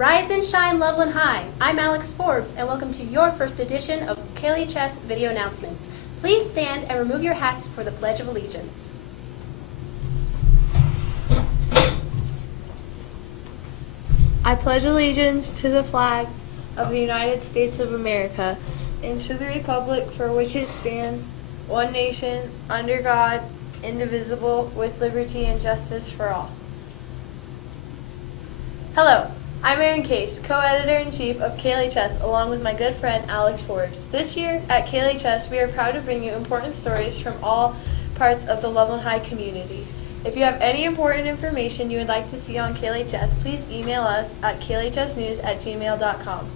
Rise and shine, Loveland High. I'm Alex Forbes, and welcome to your first edition of KLHS Video Announcements. Please stand and remove your hats for the Pledge of Allegiance. I pledge allegiance to the flag of the United States of America and to the republic for which it stands, one nation, under God, indivisible, with liberty and justice for all. Hello, I'm Erin Case, co-editor-in-chief of KLHS, along with my good friend Alex Forbes. This year at KLHS, we are proud to bring you important stories from all parts of the Loveland High community. If you have any important information you would like to see on KLHS, please email us at klhsnews@gmail.com.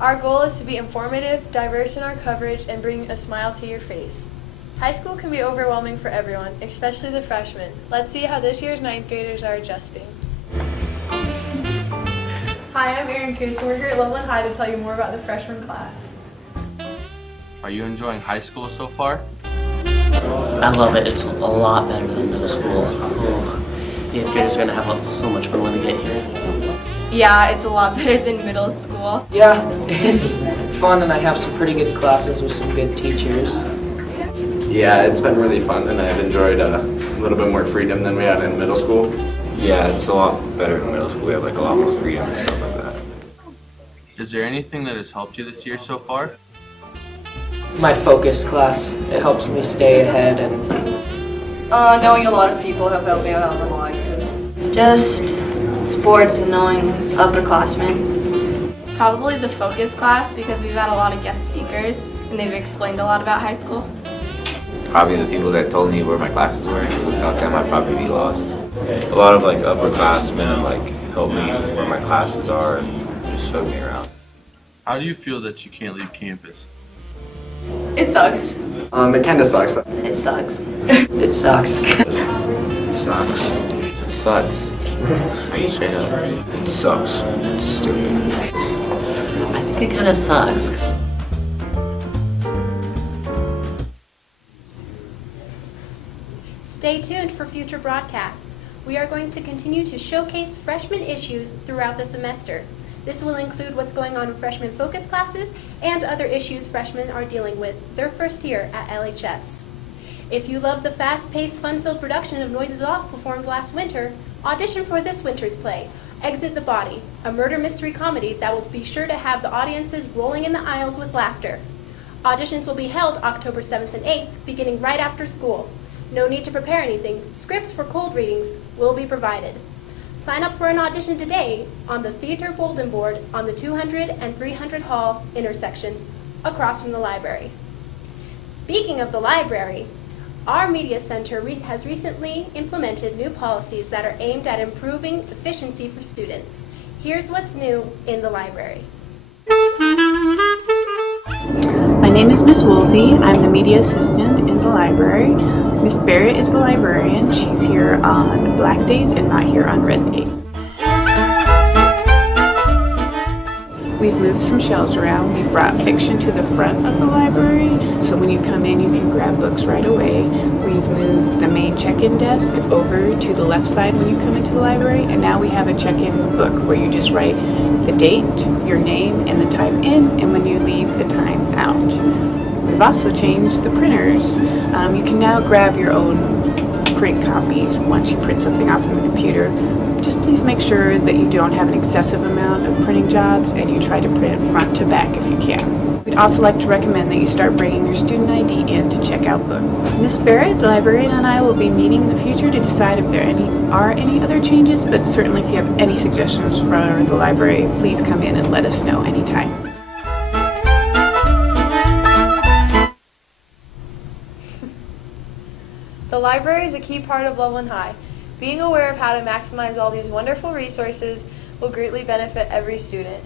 Our goal is to be informative, diverse in our coverage, and bring a smile to your face. High school can be overwhelming for everyone, especially the freshmen. Let's see how this year's 9th graders are adjusting. Hi, I'm Erin Case, and we're here at Loveland High to tell you more about the freshman class. Are you enjoying high school so far? I love it. It's a lot better than middle school. The 8th graders are going to have so much fun when they get here. Yeah, it's a lot better than middle school. Yeah, it's fun and I have some pretty good classes with some good teachers. Yeah, it's been really fun and I've enjoyed a little bit more freedom than we had in middle school. Yeah, it's a lot better than middle school. We have like a lot more freedom and stuff like that. Is there anything that has helped you this year so far? My focus class, it helps me stay ahead and... Knowing a lot of people have helped me out a lot. Just sports and knowing upperclassmen. Probably the focus class because we've had a lot of guest speakers and they've explained a lot about high school. Probably the people that told me where my classes were. Without them, I'd probably be lost. A lot of like upperclassmen like help me where my classes are and just showed me around. How do you feel that you can't leave campus? It sucks. It kind of sucks. It sucks. It sucks. It sucks. It sucks. Straight up. It sucks. It's stupid. I think it kind of sucks. Stay tuned for future broadcasts. We are going to continue to showcase freshman issues throughout the semester. This will include what's going on in freshman focus classes and other issues freshmen are dealing with their first year at LHS. If you love the fast-paced, fun-filled production of Noises Off performed last winter, audition for this winter's play, Exit the Body, a murder mystery comedy that will be sure to have the audiences rolling in the aisles with laughter. Auditions will be held October 7th and 8th, beginning right after school. No need to prepare anything. Scripts for cold readings will be provided. Sign up for an audition today on the theater bulletin board on the 200 and 300 Hall intersection across from the library. Speaking of the library, our media center has recently implemented new policies that are aimed at improving efficiency for students. Here's what's new in the library. My name is Miss Woolsey. I'm the media assistant in the library. Miss Barrett is the librarian. She's here on black days and not here on red days. We've moved some shelves around. We've brought fiction to the front of the library, so when you come in you can grab books right away. We've moved the main check-in desk over to the left side when you come into the library, and now we have a check-in book where you just write the date, your name, and the time in, and when you leave, the time out. We've also changed the printers. You can now grab your own print copies once you print something off from the computer. Just please make sure that you don't have an excessive amount of printing jobs and you try to print front to back if you can. We'd also like to recommend that you start bringing your student ID in to check out books. Miss Barrett, the librarian, and I will be meeting in the future to decide if there are any other changes, but certainly if you have any suggestions for the library, please come in and let us know anytime. The library is a key part of Loveland High. Being aware of how to maximize all these wonderful resources will greatly benefit every student.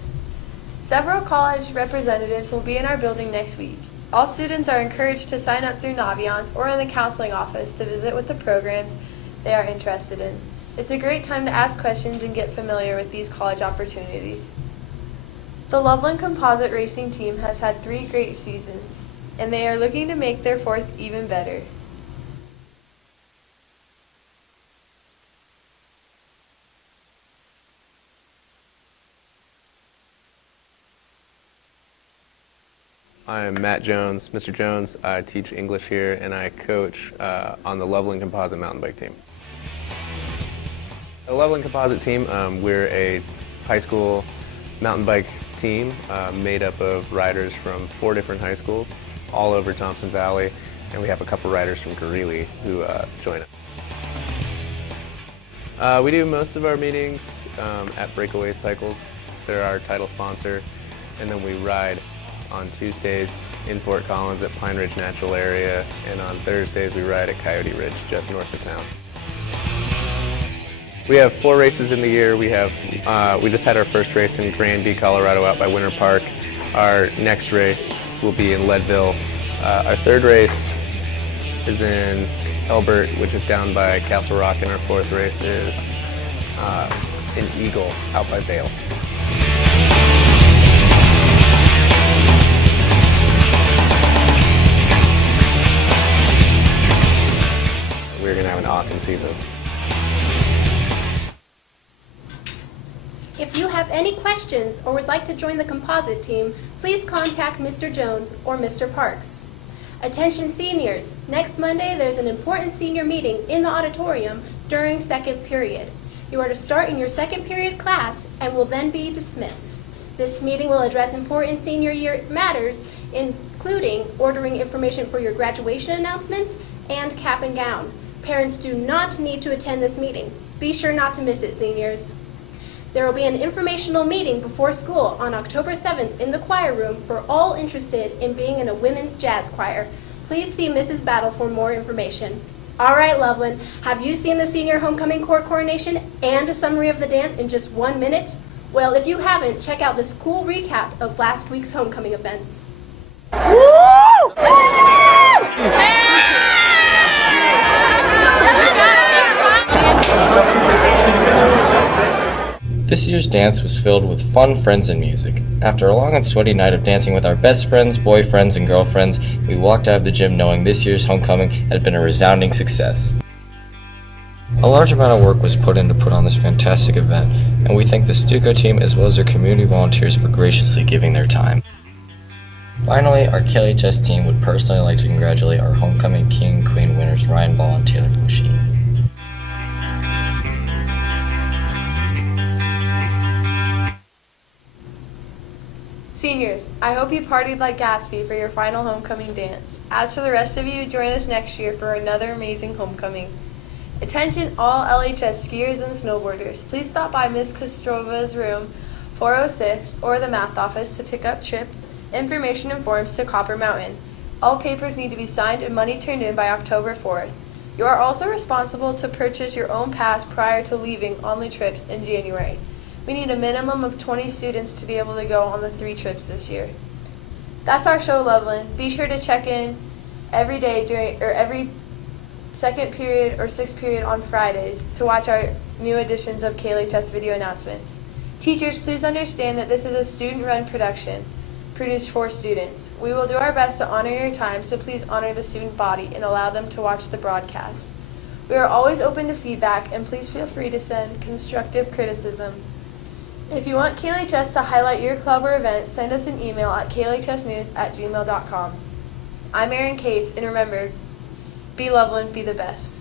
Several college representatives will be in our building next week. All students are encouraged to sign up through Naviance or in the counseling office to visit with the programs they are interested in. It's a great time to ask questions and get familiar with these college opportunities. The Loveland Composite Racing Team has had 3 great seasons, and they are looking to make their 4th even better. I'm Matt Jones. Mr. Jones, I teach English here and I coach on the Loveland Composite mountain bike team. The Loveland Composite team, we're a high school mountain bike team made up of riders from 4 different high schools all over Thompson Valley, and we have a couple riders from Greeley who join us. We do most of our meetings at Breakaway Cycles. They're our title sponsor, and then we ride on Tuesdays in Fort Collins at Pine Ridge Natural Area, and on Thursdays we ride at Coyote Ridge just north of town. We have 4 races in the year. We just had our first race in Granby, Colorado out by Winter Park. Our next race will be in Leadville. Our 3rd race is in Elbert, which is down by Castle Rock, and our 4th race is in Eagle out by Vail. We're going to have an awesome season. If you have any questions or would like to join the composite team, please contact Mr. Jones or Mr. Parks. Attention seniors, next Monday there's an important senior meeting in the auditorium during 2nd period. You are to start in your 2nd period class and will then be dismissed. This meeting will address important senior year matters, including ordering information for your graduation announcements and cap and gown. Parents do not need to attend this meeting. Be sure not to miss it, seniors. There will be an informational meeting before school on October 7th in the choir room for all interested in being in a women's jazz choir. Please see Mrs. Battle for more information. All right, Loveland, have you seen the senior homecoming corps coronation and a summary of the dance in just 1 minute? Well, if you haven't, check out this cool recap of last week's homecoming events. This year's dance was filled with fun, friends, and music. After a long and sweaty night of dancing with our best friends, boyfriends, and girlfriends, we walked out of the gym knowing this year's homecoming had been a resounding success. A large amount of work was put in to put on this fantastic event, and we thank the Stuco team as well as our community volunteers for graciously giving their time. Finally, our KLHS team would personally like to congratulate our homecoming king and queen winners Ryan Ball and Taylor Bushy. Seniors, I hope you partied like Gatsby for your final homecoming dance. As for the rest of you, join us next year for another amazing homecoming. Attention all LHS skiers and snowboarders. Please stop by Ms. Kostrova's room 406 or the math office to pick up trip information and forms to Copper Mountain. All papers need to be signed and money turned in by October 4th. You are also responsible to purchase your own pass prior to leaving on the trips in January. We need a minimum of 20 students to be able to go on the 3 trips this year. That's our show, Loveland. Be sure to check in every day every 2nd period or 6th period on Fridays to watch our new editions of KLHS video announcements. Teachers, please understand that this is a student-run production produced for students. We will do our best to honor your time, so please honor the student body and allow them to watch the broadcast. We are always open to feedback, and please feel free to send constructive criticism. If you want KLHS to highlight your club or event, send us an email at klhsnews@gmail.com. I'm Erin Cates, and remember, be Loveland, be the best.